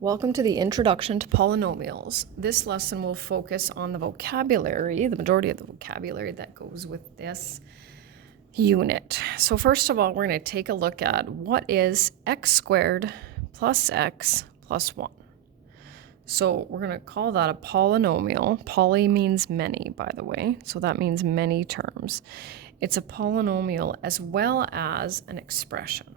Welcome to the Introduction to Polynomials. This lesson will focus on the vocabulary, the majority of the vocabulary that goes with this unit. So first of all, we're going to take a look at what is x squared plus x plus 1. So we're going to call that a polynomial. Poly means many, by the way, so that means many terms. It's a polynomial as well as an expression.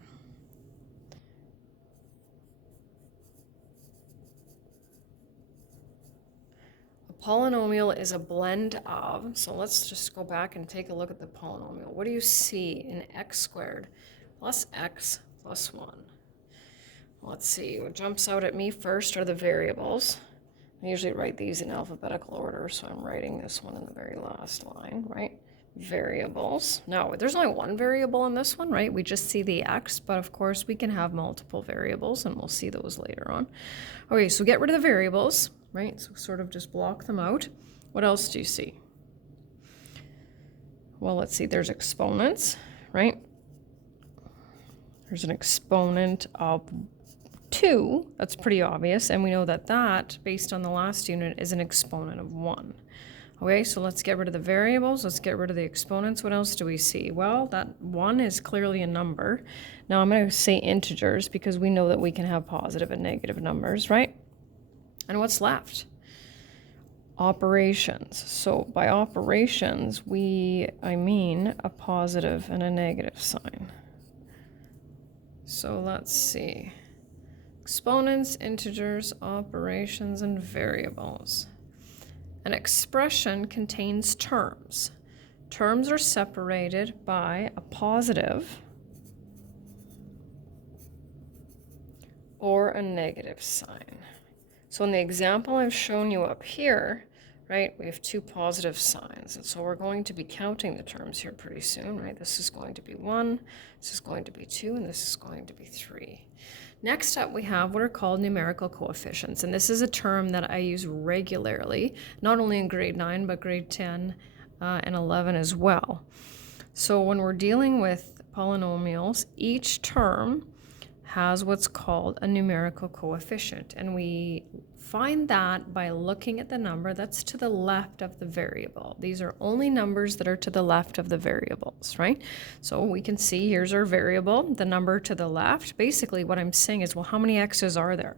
Polynomial is a blend of, so let's just go back and take a look at the polynomial. What do you see in x squared plus x plus 1? Let's see, what jumps out at me first are the variables. I usually write these in alphabetical order, so I'm writing this one in the very last line, right? Variables. Now, there's only one variable in this one, right? We just see the x, but of course we can have multiple variables, and we'll see those later on. Okay, so get rid of the variables. Right, so sort of just block them out. What else do you see? Well, let's see, there's exponents, right? There's an exponent of 2, that's pretty obvious, and we know that that, based on the last unit, is an exponent of 1. Okay, so let's get rid of the variables, let's get rid of the exponents. What else do we see? Well, that 1 is clearly a number. Now I'm going to say integers because we know that we can have positive and negative numbers, right? And what's left? Operations. So by operations, I mean a positive and a negative sign. So let's see. Exponents, integers, operations, and variables. An expression contains terms. Terms are separated by a positive or a negative sign. So in the example I've shown you up here, right, we have two positive signs. And so we're going to be counting the terms here pretty soon, right? This is going to be 1, this is going to be 2, and this is going to be 3. Next up, we have what are called numerical coefficients. And this is a term that I use regularly, not only in grade 9, but grade 10 and 11 as well. So when we're dealing with polynomials, each term has what's called a numerical coefficient, and we find that by looking at the number that's to the left of the variable. These are only numbers that are to the left of the variables, right? So we can see here's our variable, the number to the left. Basically what I'm saying is, well, how many x's are there?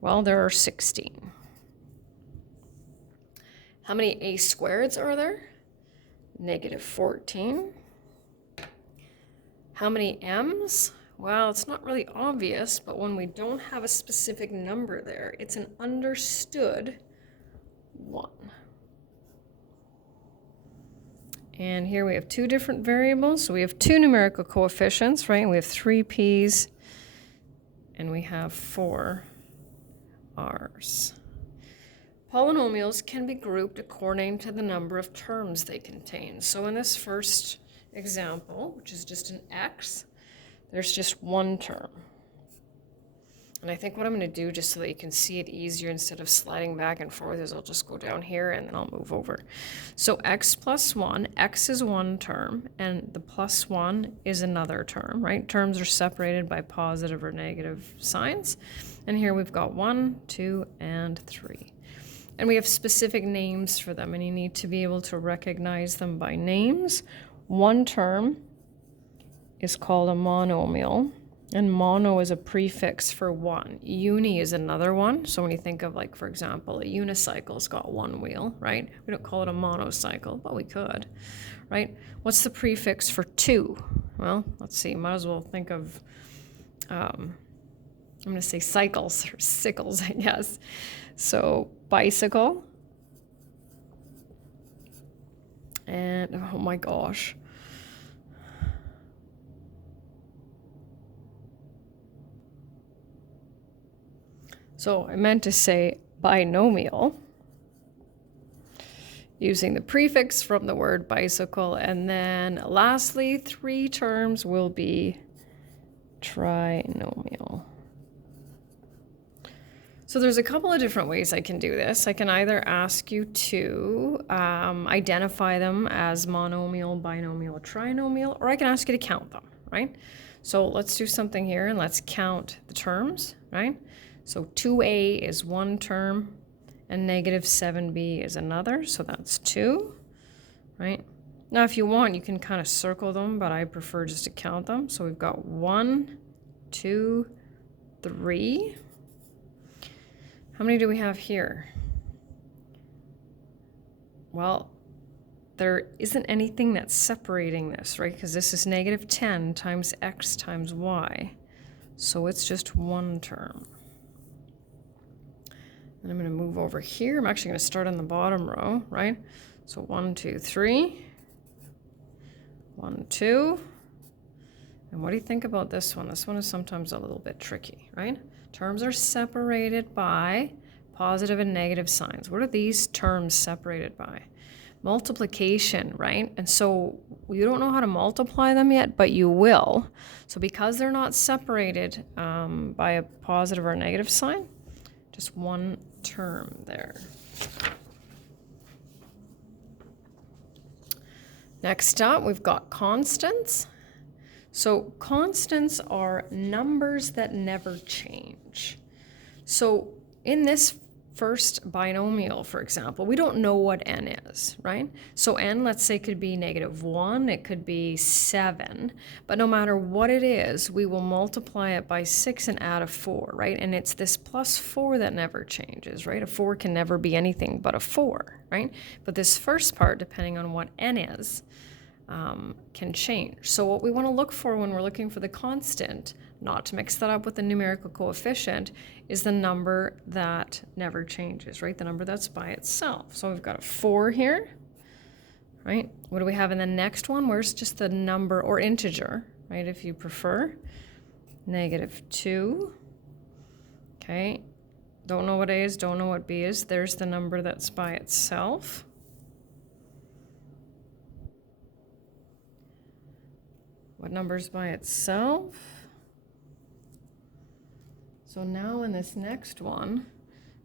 Well, there are 16. How many a squareds are there? Negative 14. How many m's? Well, it's not really obvious, but when we don't have a specific number there, it's an understood 1. And here we have two different variables. So we have two numerical coefficients, right? We have 3 p's and we have 4 r's. Polynomials can be grouped according to the number of terms they contain. So in this first example, which is just an x, there's just one term. And I think what I'm going to do, just so that you can see it easier instead of sliding back and forth, is I'll just go down here and then I'll move over. So x plus 1, x is one term, and the plus 1 is another term, right? Terms are separated by positive or negative signs. And here we've got 1, 2, and 3. And we have specific names for them, and you need to be able to recognize them by names. One term is called a monomial, and mono is a prefix for 1. Uni is another one. So when you think of, like, for example, a unicycle's got one wheel, right? We don't call it a monocycle, but we could, right? What's the prefix for 2? Well, let's see, might as well think of, I'm going to say cycles or sickles, I guess. So bicycle, and oh my gosh, so I meant to say binomial, using the prefix from the word bicycle. And then lastly, 3 terms will be trinomial. So there's a couple of different ways I can do this. I can either ask you to identify them as monomial, binomial, or trinomial, or I can ask you to count them, right? So let's do something here and let's count the terms, right? So 2a is one term, and negative 7b is another, so that's 2, right? Now, if you want, you can kind of circle them, but I prefer just to count them. So we've got 1, 2, 3. How many do we have here? Well, there isn't anything that's separating this, right? Because this is negative 10 times x times y. So it's just one term. And I'm going to move over here. I'm actually going to start on the bottom row, right? So 1, 2, 3. 1, 2. And what do you think about this one? This one is sometimes a little bit tricky, right? Terms are separated by positive and negative signs. What are these terms separated by? Multiplication, right? And so you don't know how to multiply them yet, but you will. So because they're not separated by a positive or negative sign, just one term there. Next up, we've got constants. So constants are numbers that never change. So in this first binomial, for example, we don't know what n is, right? So n, let's say, could be -1, it could be 7, but no matter what it is, we will multiply it by 6 and add a 4, right? And it's this +4 that never changes, right? A 4 can never be anything but a 4, right? But this first part, depending on what n is, can change. So what we want to look for when we're looking for the constant, not to mix that up with the numerical coefficient, is the number that never changes, right? The number that's by itself. So we've got a 4 here, right? What do we have in the next one? Where's just the number, or integer, right, if you prefer? -2. Okay. Don't know what A is, don't know what B is. There's the number that's by itself. What number's by itself? So now in this next one,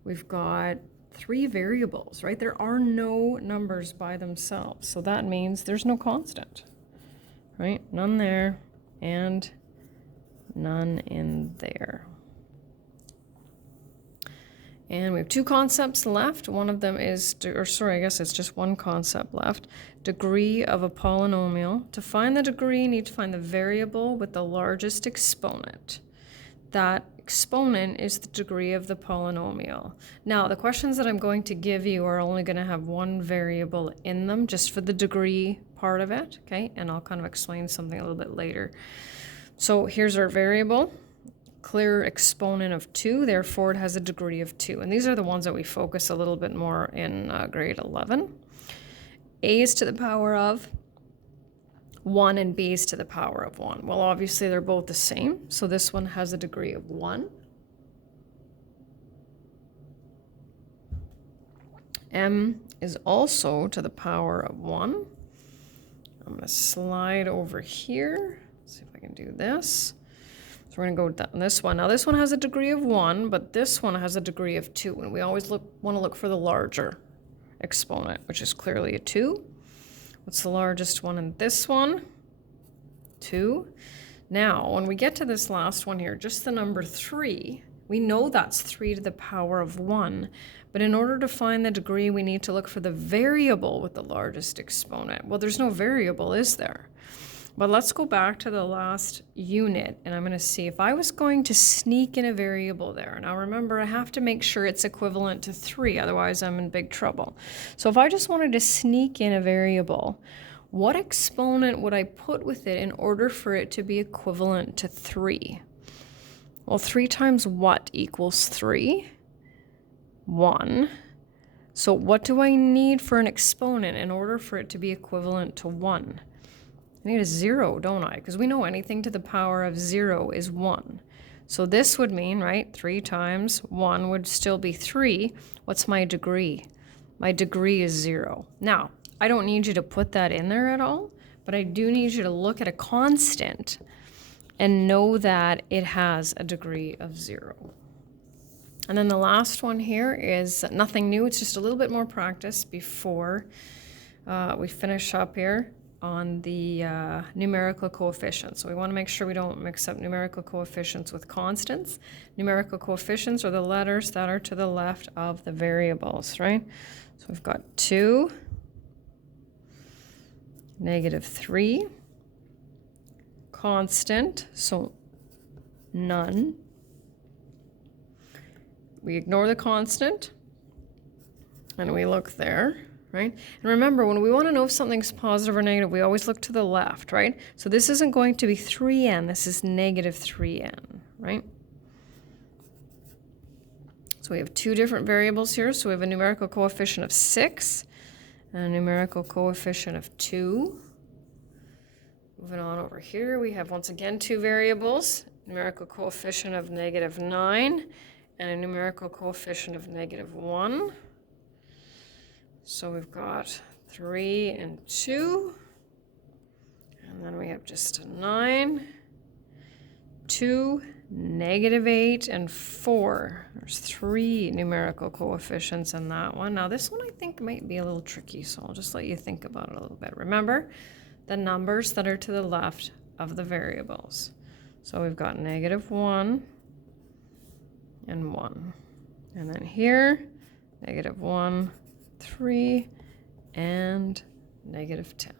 we've got 3 variables, right? There are no numbers by themselves. So that means there's no constant, right? None there and none in there. And we have 2 concepts left. One of them is, I guess it's just one concept left. Degree of a polynomial. To find the degree, you need to find the variable with the largest exponent. That exponent is the degree of the polynomial. Now, the questions that I'm going to give you are only going to have one variable in them, just for the degree part of it, okay? And I'll kind of explain something a little bit later. So here's our variable. Clear exponent of 2, therefore it has a degree of 2. And these are the ones that we focus a little bit more in grade 11. A is to the power of 1 and B is to the power of 1. Well, obviously they're both the same, so this one has a degree of 1. M is also to the power of 1. I'm going to slide over here. Let's see if I can do this. So we're going to go down this one. Now this one has a degree of 1, but this one has a degree of 2. And we always want to look for the larger exponent, which is clearly a 2. What's the largest one in this one? 2. Now, when we get to this last one here, just the number 3, we know that's 3 to the power of 1. But in order to find the degree, we need to look for the variable with the largest exponent. Well, there's no variable, is there? But let's go back to the last unit, and I'm going to see if I was going to sneak in a variable there. Now remember, I have to make sure it's equivalent to 3, otherwise I'm in big trouble. So if I just wanted to sneak in a variable, what exponent would I put with it in order for it to be equivalent to 3? Well, 3 times what equals 3? 1. So what do I need for an exponent in order for it to be equivalent to 1? I need a 0, don't I? Because we know anything to the power of 0 is 1. So this would mean, right, 3 times 1 would still be 3. What's my degree? My degree is 0. Now, I don't need you to put that in there at all, but I do need you to look at a constant and know that it has a degree of 0. And then the last one here is nothing new. It's just a little bit more practice before we finish up here. on the numerical coefficients. So we want to make sure we don't mix up numerical coefficients with constants. Numerical coefficients are the letters that are to the left of the variables, right? So we've got 2, -3, constant, so none. We ignore the constant, and we look there, right? And remember, when we want to know if something's positive or negative, we always look to the left, right? So this isn't going to be 3n, this is -3n, right? So we have two different variables here. So we have a numerical coefficient of 6 and a numerical coefficient of 2. Moving on over here, we have once again two variables, numerical coefficient of -9 and a numerical coefficient of -1. So we've got 3 and 2, and then we have just a 9, 2, -8, and 4. There's 3 numerical coefficients in that one. Now this one I think might be a little tricky, so I'll just let you think about it a little bit. Remember the numbers that are to the left of the variables. So we've got -1 and 1. And then here, -1, 3, and -10.